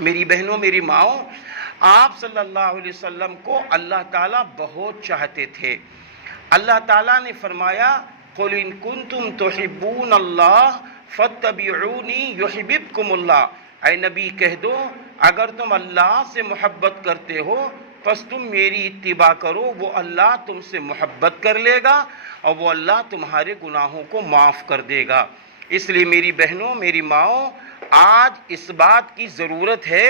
میری بہنوں، میری ماؤں، آپ صلی اللہ علیہ وسلم کو اللہ تعالیٰ بہت چاہتے تھے۔ اللہ تعالیٰ نے فرمایا قُلْ إِن كُنتُمْ تُحِبُّونَ اللَّهَ فَاتَّبِعُونِي يُحْبِبْكُمُ اللَّهُ، اے نبی کہہ دو اگر تم اللہ سے محبت کرتے ہو پس تم میری اتباع کرو، وہ اللہ تم سے محبت کر لے گا اور وہ اللہ تمہارے گناہوں کو معاف کر دے گا۔ اس لیے میری بہنوں، میری ماؤں، آج اس بات کی ضرورت ہے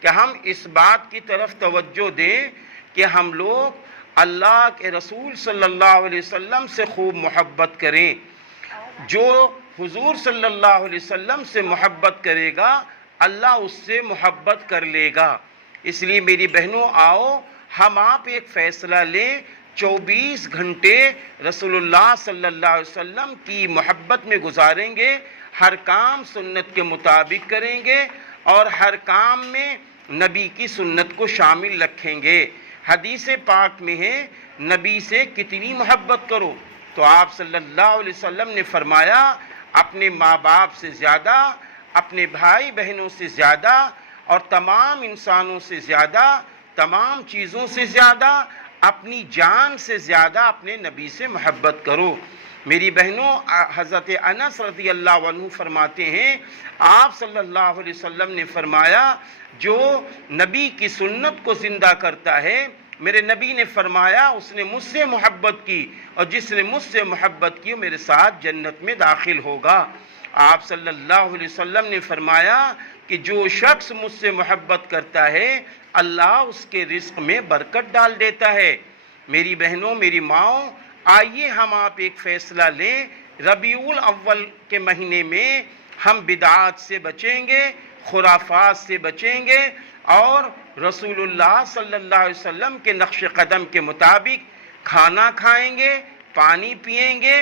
کہ ہم اس بات کی طرف توجہ دیں کہ ہم لوگ اللہ کے رسول صلی اللہ علیہ وسلم سے خوب محبت کریں۔ جو حضور صلی اللہ علیہ وسلم سے محبت کرے گا اللہ اس سے محبت کر لے گا۔ اس لیے میری بہنوں، آؤ ہم آپ ایک فیصلہ لیں، 24 گھنٹے رسول اللہ صلی اللہ علیہ وسلم کی محبت میں گزاریں گے، ہر کام سنت کے مطابق کریں گے اور ہر کام میں نبی کی سنت کو شامل رکھیں گے۔ حدیث پاک میں ہے نبی سے کتنی محبت کرو، تو آپ صلی اللہ علیہ وسلم نے فرمایا اپنے ماں باپ سے زیادہ، اپنے بھائی بہنوں سے زیادہ اور تمام انسانوں سے زیادہ، تمام چیزوں سے زیادہ، اپنی جان سے زیادہ اپنے نبی سے محبت کرو۔ میری بہنوں، حضرت انس رضی اللہ عنہ فرماتے ہیں آپ صلی اللہ علیہ وسلم نے فرمایا جو نبی کی سنت کو زندہ کرتا ہے، میرے نبی نے فرمایا اس نے مجھ سے محبت کی اور جس نے مجھ سے محبت کی وہ میرے ساتھ جنت میں داخل ہوگا۔ آپ صلی اللہ علیہ وسلم نے فرمایا کہ جو شخص مجھ سے محبت کرتا ہے اللہ اس کے رزق میں برکت ڈال دیتا ہے۔ میری بہنوں، میری ماؤں، آئیے ہم آپ ایک فیصلہ لیں، ربیع الاول کے مہینے میں ہم بدعات سے بچیں گے، خرافات سے بچیں گے اور رسول اللہ صلی اللہ علیہ وسلم کے نقش قدم کے مطابق کھانا کھائیں گے، پانی پئیں گے،